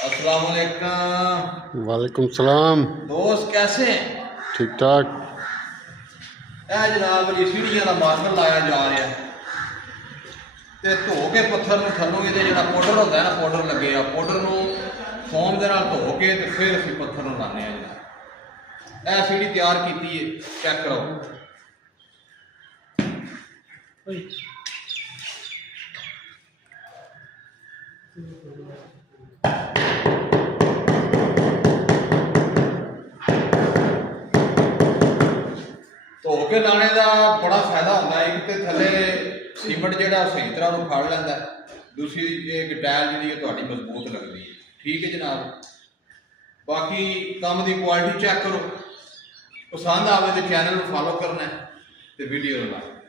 अस्सलाम वालेकुम। वालेकुम सलाम। दोस्त कैसे हैं? ठीक ठाक। ਇਹ ਜਨਾਬ ਜੀ ਸੀੜੀਆਂ ਦਾ ਮਾਰਬਲ ਲਾਇਆ ਜਾ ਰਿਹਾ ਤੇ ਧੋ ਕੇ ਪੱਥਰ ਨੂੰ ਥੱਲੋਂ ਇਹਦੇ ਜਿਹੜਾ ਪਾਊਡਰ ਹੁੰਦਾ ਨਾ, ਪਾਊਡਰ ਲੱਗੇ ਆ, ਪਾਊਡਰ ਨੂੰ ਫੋਮ ਦੇ ਨਾਲ ਧੋ ਕੇ ਤੇ ਫਿਰ ਅਸੀਂ ਪੱਥਰ ਨੂੰ ਲਾਉਂਦੇ ਆ ਜਨਾਬ। ਇਹ ਸੀੜੀ ਤਿਆਰ ਕੀਤੀ ਹੈ, ਚੈੱਕ ਕਰੋ। ਧੋ ਕੇ ਲਾਣੇ ਦਾ ਬੜਾ ਫਾਇਦਾ ਹੁੰਦਾ ਹੈ। ਇੱਕ ਤੇ ਥੱਲੇ ਸੀਮਟ ਜਿਹੜਾ ਸਹੀ ਤਰ੍ਹਾਂ ਨੂੰ ਫੜ ਲੈਂਦਾ, ਦੂਸਰੀ ਇਹ ਟਾਇਲ ਜਿਹੜੀ ਹੈ ਤੁਹਾਡੀ ਮਜ਼ਬੂਤ ਲੱਗਦੀ ਹੈ। ਠੀਕ ਹੈ ਜਨਾਬ। ਬਾਕੀ ਕੰਮ ਦੀ ਕੁਆਲਿਟੀ ਚੈੱਕ ਕਰੋ। ਪਸੰਦ ਆਵੇ ਤੇ ਚੈਨਲ ਨੂੰ ਫੋਲੋ ਕਰਨਾ ਤੇ ਵੀਡੀਓ ਨੂੰ ਲਾਈਕ